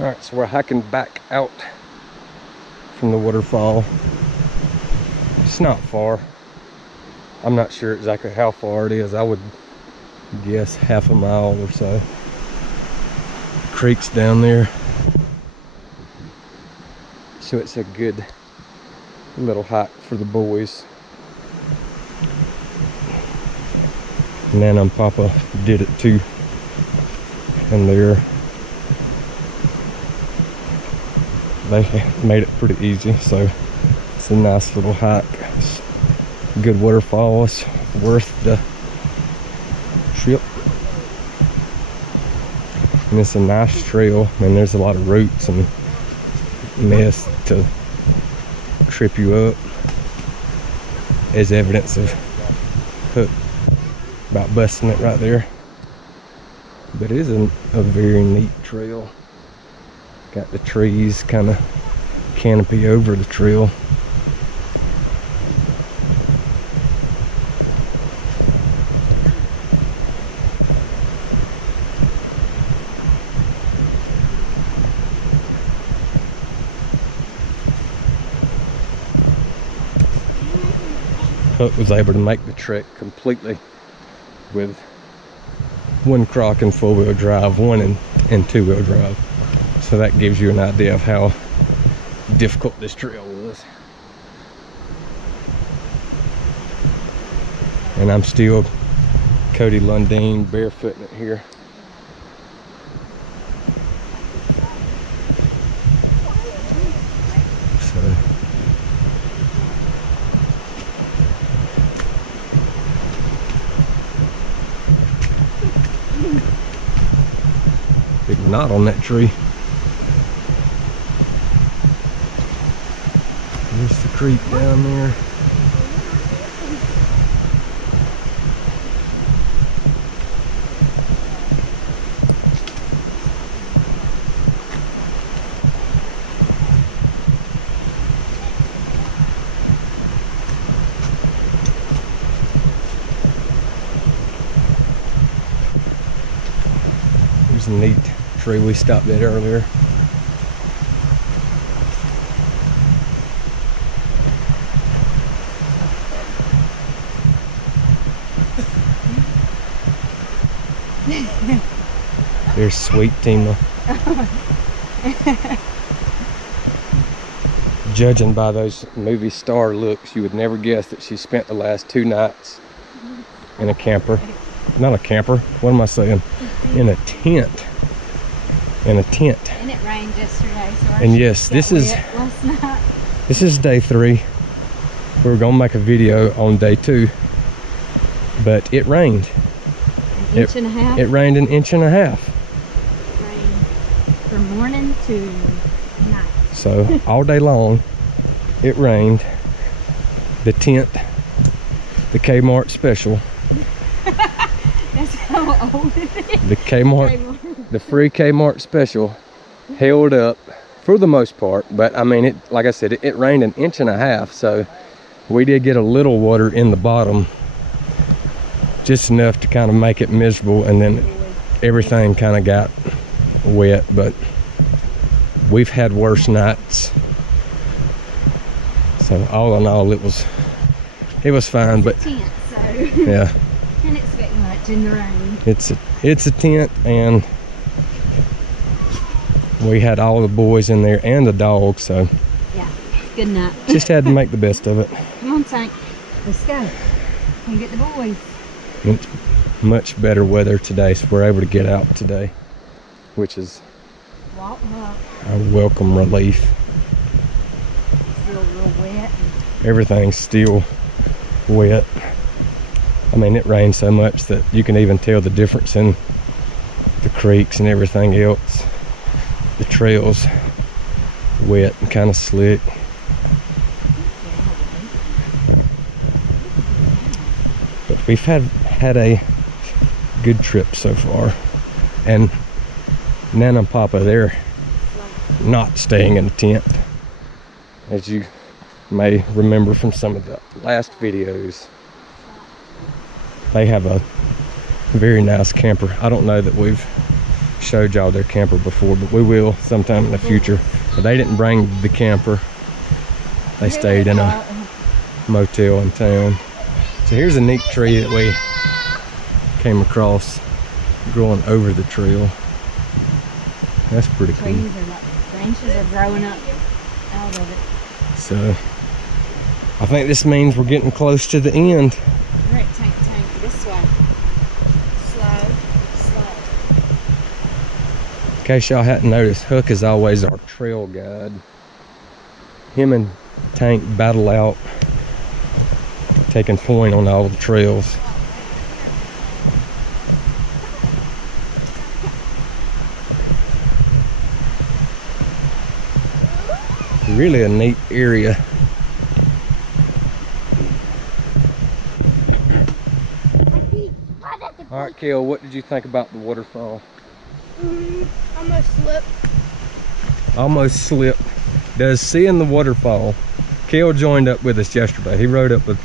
Alright, so we're hiking back out from the waterfall. It's not far. I'm not sure exactly how far it is. I would guess half a mile or so. Creek's down there. So it's a good little hike for the boys. Nana and Papa did it too. And they made it pretty easy, so it's a nice little hike. It's a good waterfall. It's worth the trip. And it's a nice trail, and there's a lot of roots and mess to trip you up, as evidence of Hook about busting it right there. But it is a very neat trail. Got the trees kind of canopy over the trail. Hook was able to make the trek completely with one crock and four-wheel drive, one and two-wheel drive. So that gives you an idea of how difficult this trail was. And I'm still Cody Lundeen barefooting it here. So big knot on that tree. There's the creek down there. There's a neat tree we stopped at earlier. There's Sweet Tima. Judging by those movie star looks, you would never guess that she spent the last 2 nights in a camper. Not a camper, what am I saying? In a tent. In a tent. And it rained yesterday, so and yes, this is day 3. We were gonna make a video on day 2, but it rained. An inch and a half? It rained an inch and a half. It rained from morning to night. So all day long, it rained. The tent, the Kmart special. That's how old it is. The Kmart, the free Kmart special held up for the most part, but I mean, like I said, it rained an inch and a half, so we did get a little water in the bottom, just enough to kind of make it miserable, and then everything kind of got wet. But we've had worse nights, so all in all, it was fine. But tent, so yeah, can't expect much in the rain. It's a tent, and we had all the boys in there and the dog, so yeah, good night. Just had to make the best of it. Come on, Tank, let's go. Come get the boys. It's much better weather today, so we're able to get out today, which is a welcome relief. Still real wet. Everything's still wet. I mean, it rained so much that you can even tell the difference in the creeks and everything else. The trails wet and kind of slick. But we've had a good trip so far, and Nana and Papa, they're not staying in a tent, as you may remember from some of the last videos. They have a very nice camper. I don't know that we've showed y'all their camper before, but we will sometime in the future. But they didn't bring the camper. They stayed in a motel in town. So here's a neat tree that we came across growing over the trail. That's pretty cool. Trees are like, branches are growing up out of it. So I think this means we're getting close to the end. Alright, tank, this way. Slow. In case y'all hadn't noticed, Hook is always our trail guide. Him and Tank battle out, taking point on all the trails. Really a neat area. All right, Kale, what did you think about the waterfall? Almost slipped. Almost slipped. Does seeing the waterfall, Kale joined up with us yesterday. He rode up with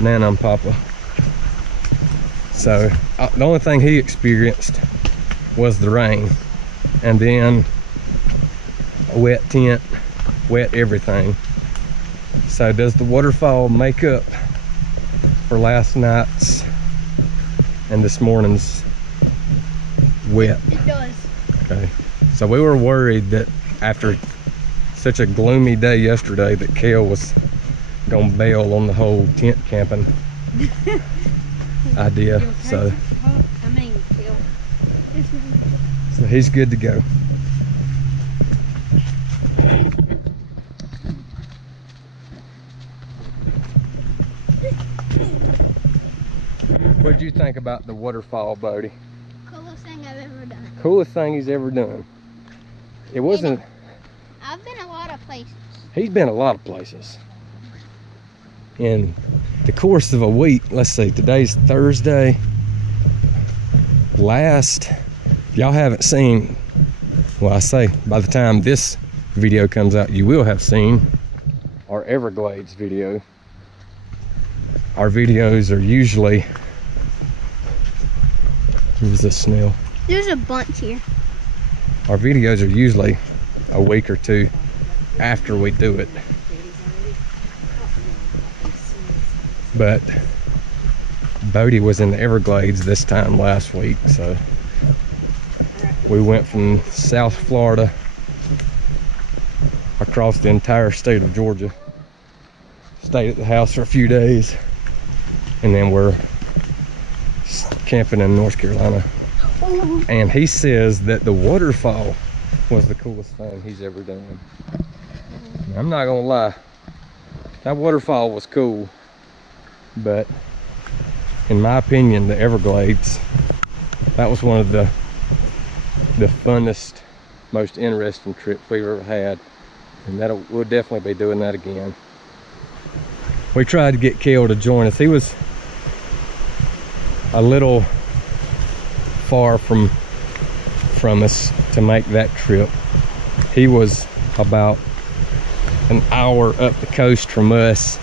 Nana and Papa. So the only thing he experienced was the rain, and then a wet tent, wet everything. So does the waterfall make up for last night's and this morning's wet? It does. Okay, so we were worried that after such a gloomy day yesterday that Kale was gonna bail on the whole tent camping idea. So he's good to go. What did you think about the waterfall, Bodie? Coolest thing I've ever done. Coolest thing he's ever done. It wasn't. I've been a lot of places. He's been a lot of places. In the course of a week, let's see, today's Thursday. If y'all haven't seen, well, I say by the time this video comes out, you will have seen our Everglades video. Our videos are usually, here's a snail. There's a bunch here. Our videos are usually a week or two after we do it. But Bodie was in the Everglades this time last week, so we went from South Florida across the entire state of Georgia, stayed at the house for a few days, and then we're camping in North Carolina. And he says that the waterfall was the coolest thing he's ever done. Now, I'm not gonna lie, that waterfall was cool, but in my opinion, the Everglades, that was one of the funnest, most interesting trips we've ever had, and we'll definitely be doing that again. We tried to get Kale to join us. He was a little far from us to make that trip. He was about an hour up the coast from us,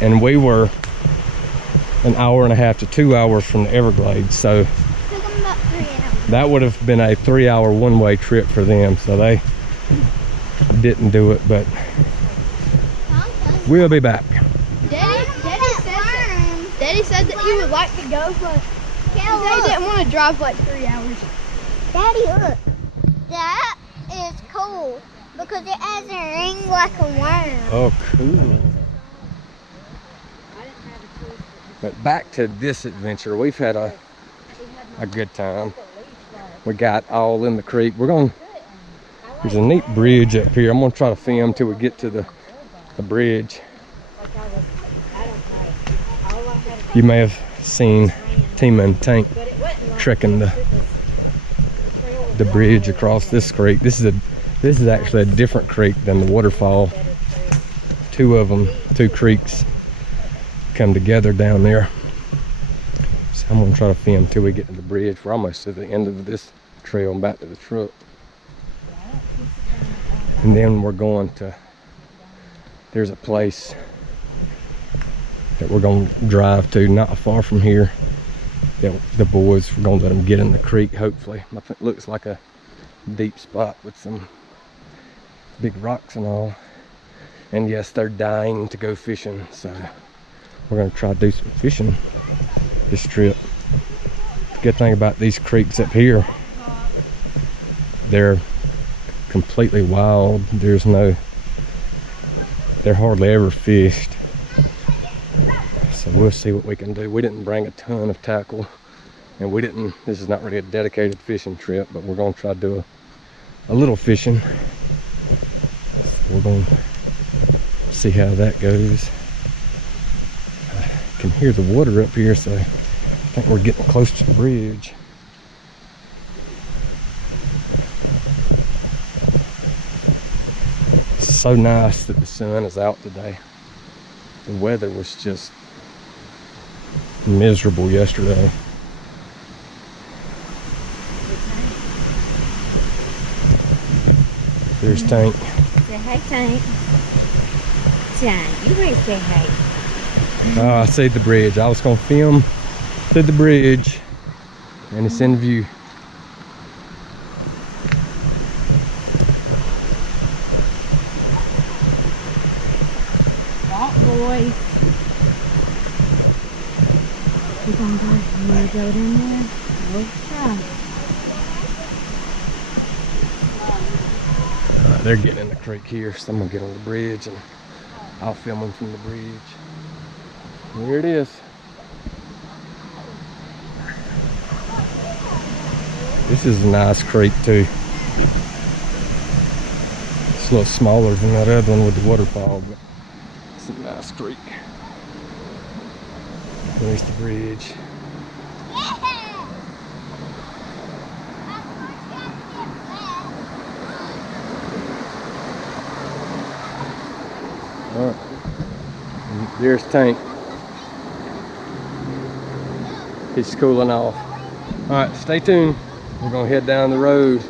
and we were an hour and a half to 2 hours from the Everglades, so Took them about 3 hours. that would have been a 3-hour one-way trip for them, so they didn't do it, but we'll be back. Daddy said that he would like to go, but he didn't want to drive like 3 hours. Daddy, look. That is cool because it has a ring like a worm. Oh, cool. But back to this adventure, we've had a good time. We got all in the creek. There's a neat bridge up here. I'm gonna try to film till we get to the bridge. You may have seen Tima and Tank trekking the bridge across this creek. This is actually a different creek than the waterfall. Two creeks come together down there. So I'm gonna try to film till we get to the bridge. We're almost to the end of this trail and back to the truck. And then we're going to, there's a place that we're gonna drive to not far from here. the boys, we're gonna let them get in the creek, hopefully. It looks like a deep spot with some big rocks and all. And yes, they're dying to go fishing, so we're gonna try to do some fishing this trip. The good thing about these creeks up here, they're completely wild. They're hardly ever fished. So we'll see what we can do. We didn't bring a ton of tackle, and this is not really a dedicated fishing trip, but we're gonna try to do a little fishing. So we're gonna see how that goes. I can hear the water up here, so I think we're getting close to the bridge. It's so nice that the sun is out today. The weather was just miserable yesterday. There's Tank. Say hi, Tank. Tank, you better say hi. Oh, I see the bridge. I was gonna film to the bridge, and it's in view. Walk, boys. You gonna go down there? Okay. They're getting in the creek here, so I'm gonna get on the bridge and I'll film them from the bridge. Here it is. This is a nice creek too. It's a little smaller than that other one with the waterfall, but it's a nice creek. There's the bridge. Alright, there's Tank. He's cooling off. Alright, stay tuned. We're gonna head down the road.